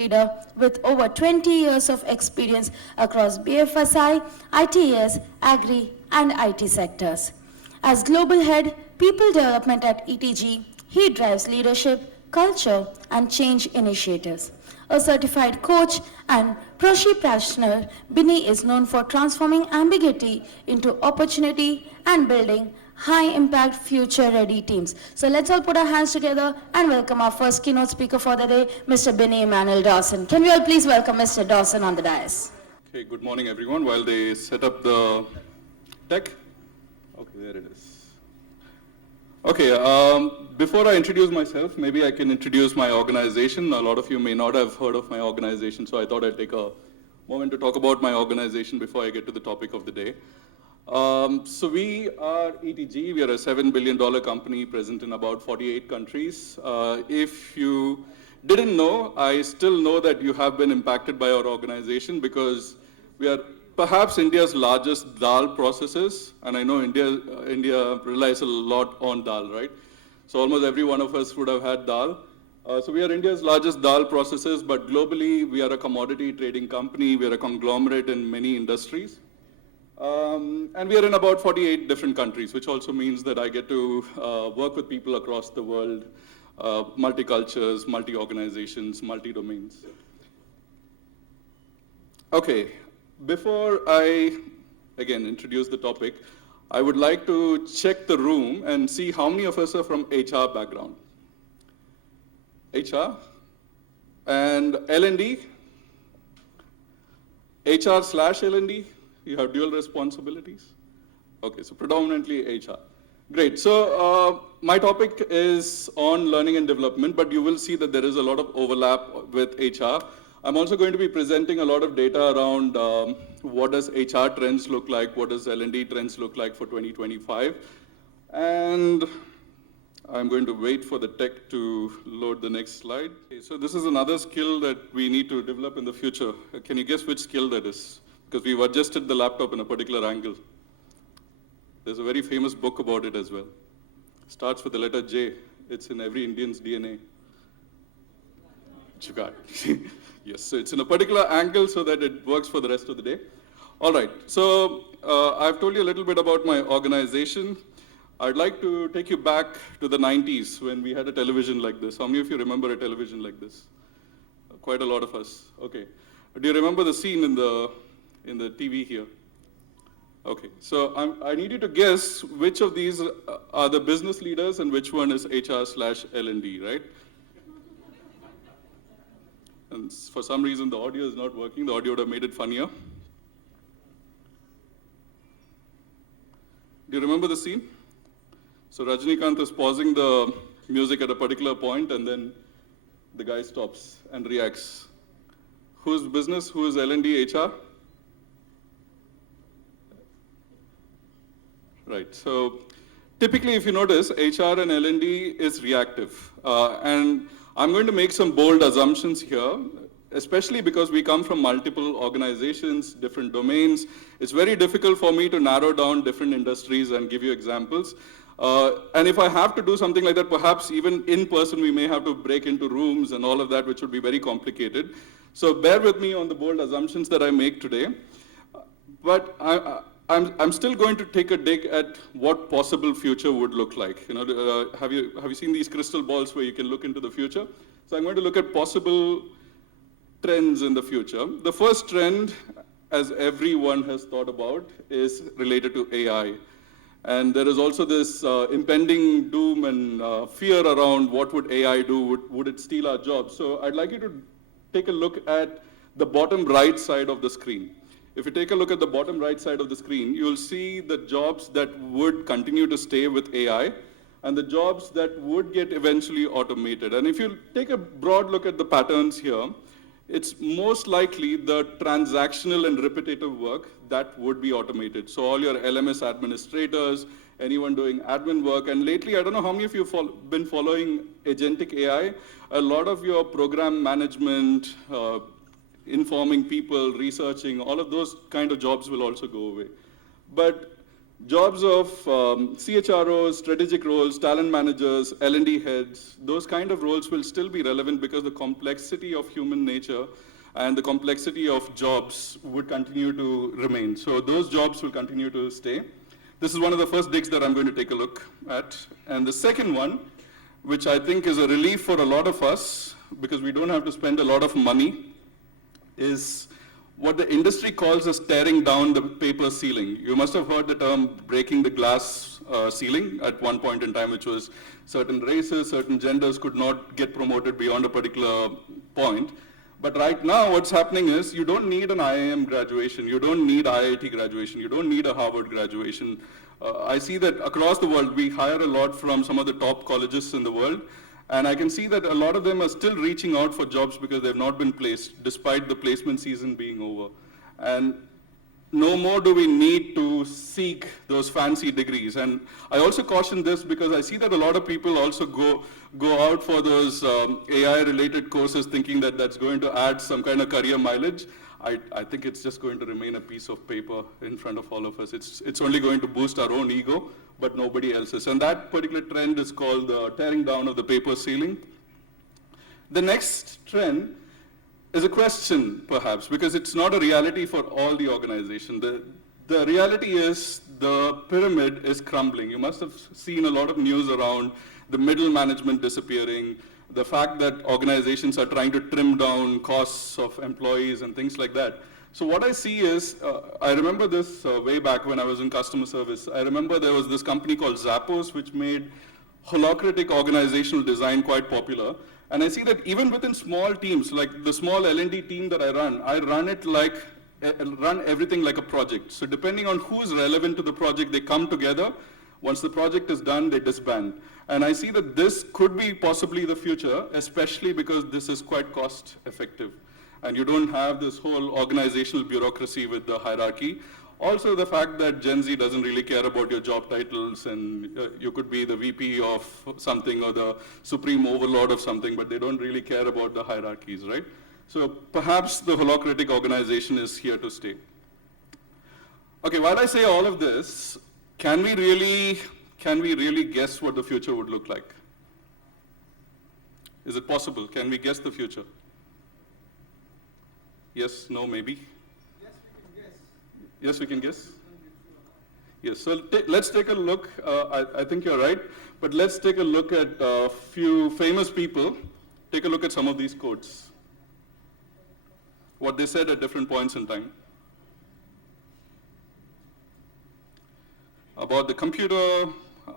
leader with over 20 years of experience across BFSI, ITES, Agri, and IT sectors. As Global Head, People Development at ETG, he drives leadership, culture, and change initiatives. A certified coach and Proshi practitioner, Binny is known for transforming ambiguity into opportunity and building high-impact, future-ready teams. So let's all put our hands together and welcome our first keynote speaker for the day, Mr. Binny Immanuel Dawson. Can we all please welcome Mr. Dawson on the dais? Okay, good morning, everyone. While they set up the tech, okay, there it is. Okay, before I introduce myself, maybe I can introduce my organization. A lot of you may not have heard of my organization, so I thought I'd take a moment to talk about my organization before I get to the topic of the day. So we are ETG. We are a $7 billion company present in about 48 countries. If you didn't know, I still know that you have been impacted by our organization because we are perhaps India's largest dal processors, and I know India relies a lot on dal, right? So almost every one of us would have had dal. So we are India's largest dal processors, but globally we are a commodity trading company. We are a conglomerate in many industries. And we are in about 48 different countries, which also means that I get to work with people across the world, multi-cultures, multi-organizations, multi-domains. Okay, before I, again, introduce the topic, I would like to check the room and see how many of us are from HR background. HR? And L&D? HR/L&D? You have dual responsibilities? Okay, so predominantly HR. Great, so my topic is on learning and development, but you will see that there is a lot of overlap with HR. I'm also going to be presenting a lot of data around what does HR trends look like, what does L&D trends look like for 2025. And I'm going to wait for the tech to load the next slide. Okay, so this is another skill that we need to develop in the future. Can you guess which skill that is? Because we've adjusted the laptop in a particular angle. There's a very famous book about it as well. Starts with the letter J. It's in every Indian's DNA. Jugaad. Yes, so it's in a particular angle so that it works for the rest of the day. All right, so I've told you a little bit about my organization. I'd like to take you back to the 90s when we had a television like this. How many of you remember a television like this? Quite a lot of us. Okay. Do you remember the scene in the TV here? Okay, so I need you to guess which of these are the business leaders and which one is HR/L&D, right? And for some reason, the audio is not working. The audio would have made it funnier. Do you remember the scene? So Rajinikanth is pausing the music at a particular point, and then the guy stops and reacts. Who's business? Who is L&D, HR? Right, so typically if you notice, HR and L&D is reactive. And I'm going to make some bold assumptions here, especially because we come from multiple organizations, different domains. It's very difficult for me to narrow down different industries and give you examples. And if I have to do something like that, perhaps even in person, we may have to break into rooms and all of that, which would be very complicated. So bear with me on the bold assumptions that I make today. But I'm still going to take a dig at what possible future would look like. You know, have you seen these crystal balls where you can look into the future? So I'm going to look at possible trends in the future. The first trend, as everyone has thought about, is related to AI. And there is also this impending doom and fear around what would AI do, would it steal our jobs? So I'd like you to take a look at the bottom right side of the screen. If you take a look at the bottom right side of the screen, you'll see the jobs that would continue to stay with AI and the jobs that would get eventually automated. And if you take a broad look at the patterns here, it's most likely the transactional and repetitive work that would be automated. So all your LMS administrators, anyone doing admin work, and lately, I don't know how many of you have been following agentic AI, a lot of your program management, informing people, researching, all of those kind of jobs will also go away. But Jobs of CHROs, strategic roles, talent managers, L&D heads, those kind of roles will still be relevant because the complexity of human nature and the complexity of jobs would continue to remain. So those jobs will continue to stay. This is one of the first digs that I'm going to take a look at. And the second one, which I think is a relief for a lot of us, because we don't have to spend a lot of money, is what the industry calls as tearing down the paper ceiling. You must have heard the term breaking the glass ceiling at one point in time, which was certain races, certain genders could not get promoted beyond a particular point. But right now, what's happening is you don't need an IIM graduation, you don't need IIT graduation, you don't need a Harvard graduation. I see that across the world, we hire a lot from some of the top colleges in the world, and I can see that a lot of them are still reaching out for jobs because they've not been placed, despite the placement season being over. And no more do we need to seek those fancy degrees. And I also caution this because I see that a lot of people also go out for those AI-related courses thinking that that's going to add some kind of career mileage. I think it's just going to remain a piece of paper in front of all of us. It's only going to boost our own ego, but nobody else's. And that particular trend is called the tearing down of the paper ceiling. The next trend is a question, perhaps, because it's not a reality for all the organization. The reality is the pyramid is crumbling. You must have seen a lot of news around the middle management disappearing, the fact that organizations are trying to trim down costs of employees and things like that. So what I see is, I remember this way back when I was in customer service. I remember there was this company called Zappos, which made holacratic organizational design quite popular. And I see that even within small teams, like the small L&D team that I run it like, run everything like a project. So depending on who's relevant to the project, they come together. Once the project is done, they disband. And I see that this could be possibly the future, especially because this is quite cost effective. And you don't have this whole organizational bureaucracy with the hierarchy. Also the fact that Gen Z doesn't really care about your job titles, and you could be the VP of something or the supreme overlord of something, but they don't really care about the hierarchies, right? So perhaps the holacratic organization is here to stay. Okay, while I say all of this, can we really guess what the future would look like? Is it possible? Can we guess the future? Yes, no, maybe? Yes, we can guess? Yes, so let's take a look. I think you're right, but let's take a look at a few famous people. Take a look at some of these quotes. What they said at different points in time. About the computer,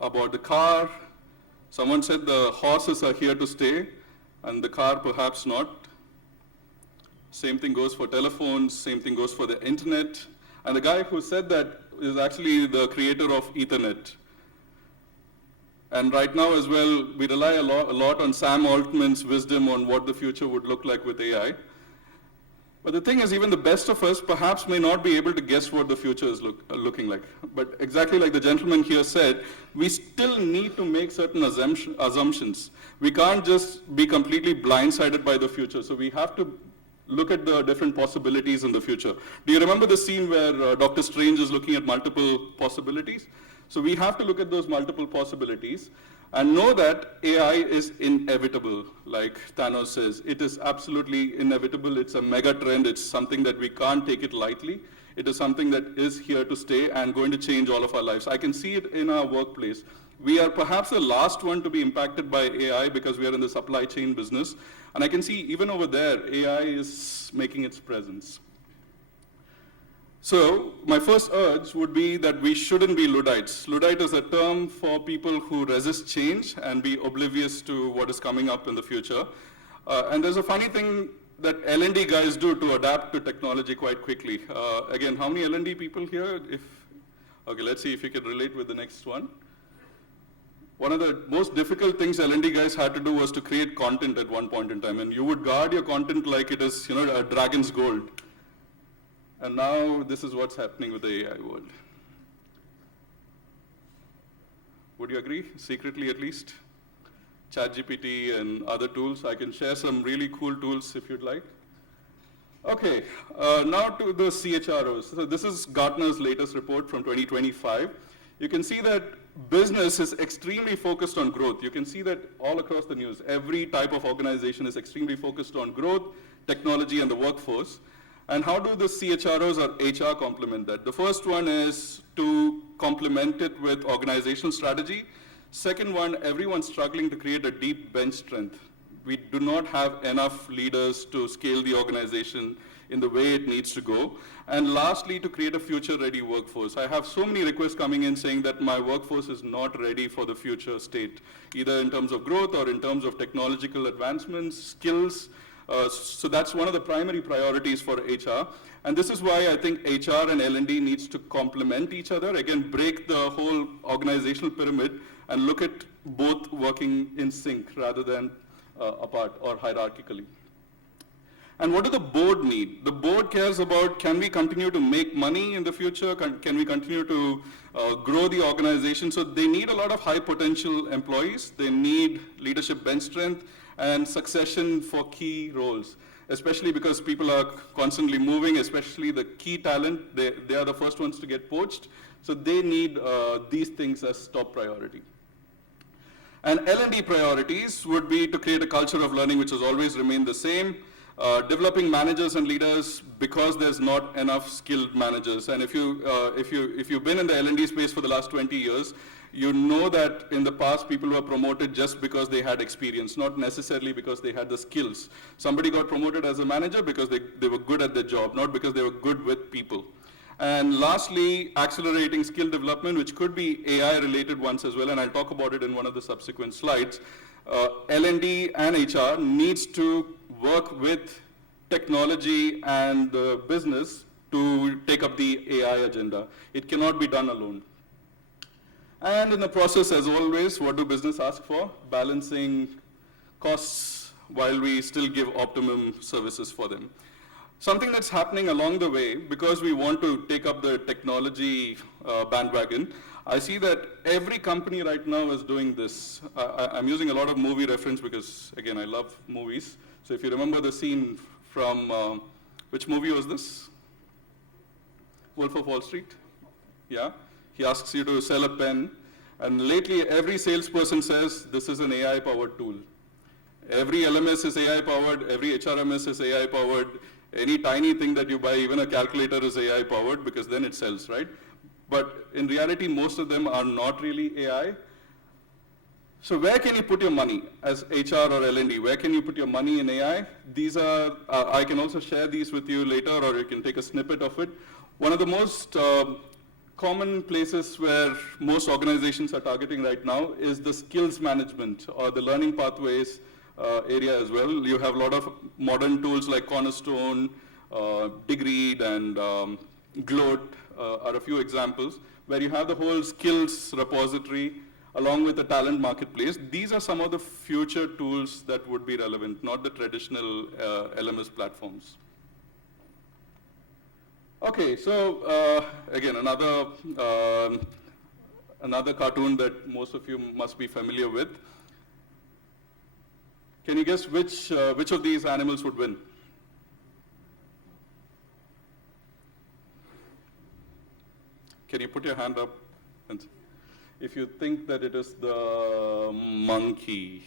about the car. Someone said the horses are here to stay, and the car perhaps not. Same thing goes for telephones, same thing goes for the internet. And the guy who said that is actually the creator of Ethernet. And right now as well, we rely a lot on Sam Altman's wisdom on what the future would look like with AI. But the thing is, even the best of us perhaps may not be able to guess what the future is looking like. But exactly like the gentleman here said, we still need to make certain assumptions. We can't just be completely blindsided by the future. So we have to look at the different possibilities in the future. Do you remember the scene where Dr. Strange is looking at multiple possibilities? So we have to look at those multiple possibilities and know that AI is inevitable, like Thanos says. It is absolutely inevitable. It's a mega trend. It's something that we can't take it lightly. It is something that is here to stay and going to change all of our lives. I can see it in our workplace. We are perhaps the last one to be impacted by AI because we are in the supply chain business. And I can see even over there, AI is making its presence. So my first urge would be that we shouldn't be Luddites. Luddite is a term for people who resist change and be oblivious to what is coming up in the future. And there's a funny thing that L&D guys do to adapt to technology quite quickly. Again, how many L&D people here? Okay, let's see if you can relate with the next one. One of the most difficult things L&D guys had to do was to create content at one point in time. And you would guard your content like it is, a dragon's gold. And now this is what's happening with the AI world. Would you agree, secretly at least? ChatGPT and other tools. I can share some really cool tools if you'd like. Okay, now to the CHROs. So this is Gartner's latest report from 2025. You can see that business is extremely focused on growth. You can see that all across the news. Every type of organization is extremely focused on growth, technology, and the workforce. And how do the CHROs or HR complement that? The first one is to complement it with organizational strategy. Second one, everyone's struggling to create a deep bench strength. We do not have enough leaders to scale the organization in the way it needs to go. And lastly, to create a future-ready workforce. I have so many requests coming in saying that my workforce is not ready for the future state, either in terms of growth or in terms of technological advancements, skills. So that's one of the primary priorities for HR. And this is why I think HR and L&D needs to complement each other. Again, break the whole organizational pyramid and look at both working in sync rather than apart or hierarchically. And what do the board need? The board cares about, can we continue to make money in the future? Can we continue to grow the organization? So they need a lot of high potential employees. They need leadership bench strength and succession for key roles, especially because people are constantly moving, especially the key talent. They are the first ones to get poached. So they need these things as top priority. And L&D priorities would be to create a culture of learning which has always remained the same, developing managers and leaders because there's not enough skilled managers. And if you've been in the L&D space for the last 20 years, you know that in the past people were promoted just because they had experience, not necessarily because they had the skills. Somebody got promoted as a manager because they were good at their job, not because they were good with people. And lastly, accelerating skill development, which could be AI-related ones as well, and I'll talk about it in one of the subsequent slides. L&D and HR needs to work with technology and business to take up the AI agenda. It cannot be done alone. And in the process, as always, what do business ask for? Balancing costs while we still give optimum services for them. Something that's happening along the way, because we want to take up the technology bandwagon, I see that every company right now is doing this. I'm using a lot of movie reference because, again, I love movies. So if you remember the scene from, which movie was this? Wolf of Wall Street? Yeah? He asks you to sell a pen, and lately every salesperson says this is an AI-powered tool. Every LMS is AI-powered, every HRMS is AI-powered, any tiny thing that you buy, even a calculator is AI-powered because then it sells, right? But in reality, most of them are not really AI. So where can you put your money as HR or L&D? Where can you put your money in AI? These are, I can also share these with you later, or you can take a snippet of it. One of the most common places where most organizations are targeting right now is the skills management or the learning pathways area as well. You have a lot of modern tools like Cornerstone, Degreed, and Gloat are a few examples where you have the whole skills repository along with the talent marketplace. These are some of the future tools that would be relevant, not the traditional LMS platforms. Okay, so again, another cartoon that most of you must be familiar with. Can you guess which of these animals would win? Can you put your hand up? And if you think that it is the monkey,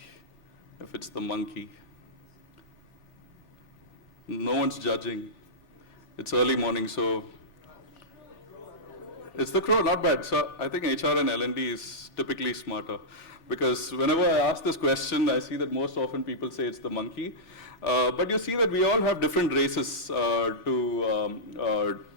if it's the monkey, no one's judging. It's early morning, so it's the crow, not bad. So I think HR and L&D is typically smarter. Because whenever I ask this question, I see that most often people say it's the monkey. But you see that we all have different races to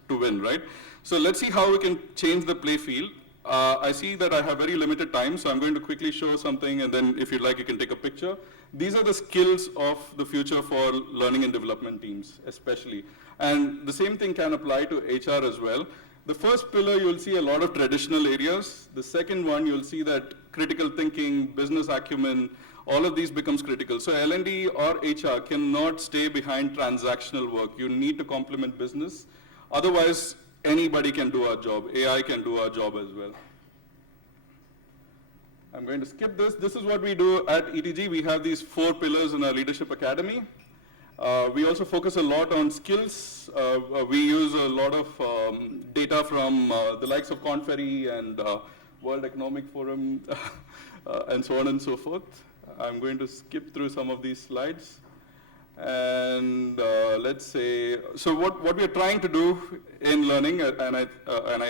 win, right? So let's see how we can change the play field. I see that I have very limited time, so I'm going to quickly show something, and then if you'd like, you can take a picture. These are the skills of the future for learning and development teams, especially. And the same thing can apply to HR as well. The first pillar, you'll see a lot of traditional areas. The second one, you'll see that critical thinking, business acumen, all of these becomes critical. So L&D or HR cannot stay behind transactional work. You need to complement business. Otherwise, anybody can do our job. AI can do our job as well. I'm going to skip this. This is what we do at ETG. We have these 4 pillars in our Leadership Academy. We also focus a lot on skills. We use a lot of data from the likes of Korn Ferry and World Economic Forum and so on and so forth. I'm going to skip through some of these slides. And let's say, so what we're trying to do in learning, and I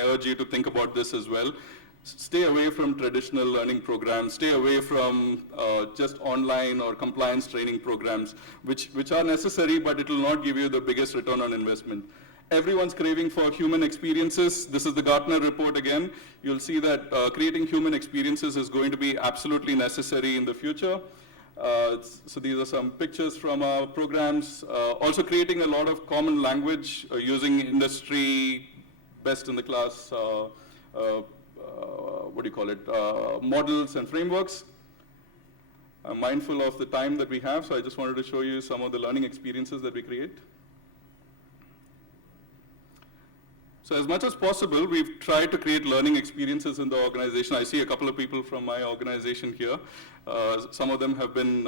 urge you to think about this as well, stay away from traditional learning programs, stay away from just online or compliance training programs, which are necessary, but it will not give you the biggest return on investment. Everyone's craving for human experiences. This is the Gartner report again. You'll see that creating human experiences is going to be absolutely necessary in the future. So these are some pictures from our programs. Also creating a lot of common language using industry best in the class models and frameworks. I'm mindful of the time that we have, so I just wanted to show you some of the learning experiences that we create. So as much as possible, we've tried to create learning experiences in the organization. I see a couple of people from my organization here. Some of them have been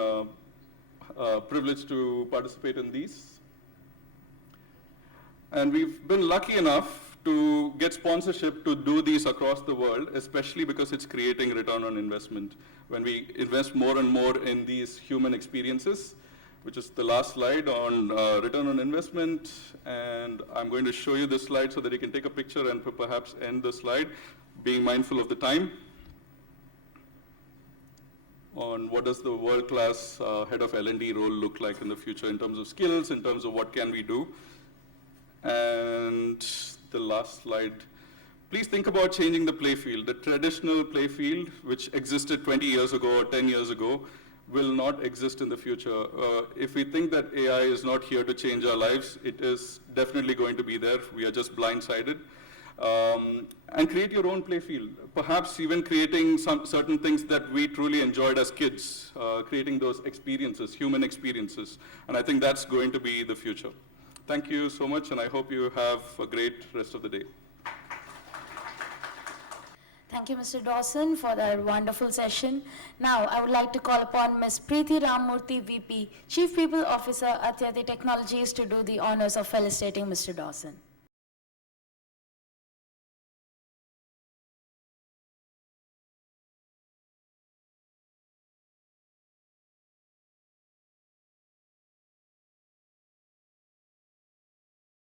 privileged to participate in these. And we've been lucky enough to get sponsorship to do these across the world, especially because it's creating return on investment. When we invest more and more in these human experiences, which is the last slide on return on investment, and I'm going to show you this slide so that you can take a picture and perhaps end the slide, being mindful of the time, on what does the world-class head of L&D role look like in the future in terms of skills, in terms of what can we do. And the last slide. Please think about changing the playfield. The traditional playfield, which existed 20 years ago or 10 years ago, will not exist in the future. If we think that AI is not here to change our lives, it is definitely going to be there. We are just blindsided. And create your own playfield. Perhaps even creating some certain things that we truly enjoyed as kids, creating those experiences, human experiences. And I think that's going to be the future. Thank you so much, and I hope you have a great rest of the day. Thank you, Mr. Dawson, for that wonderful session. Now, I would like to call upon Ms. Preeti Ramurthy, VP, Chief People Officer, Atyati Technologies, to do the honors of felicitating Mr. Dawson.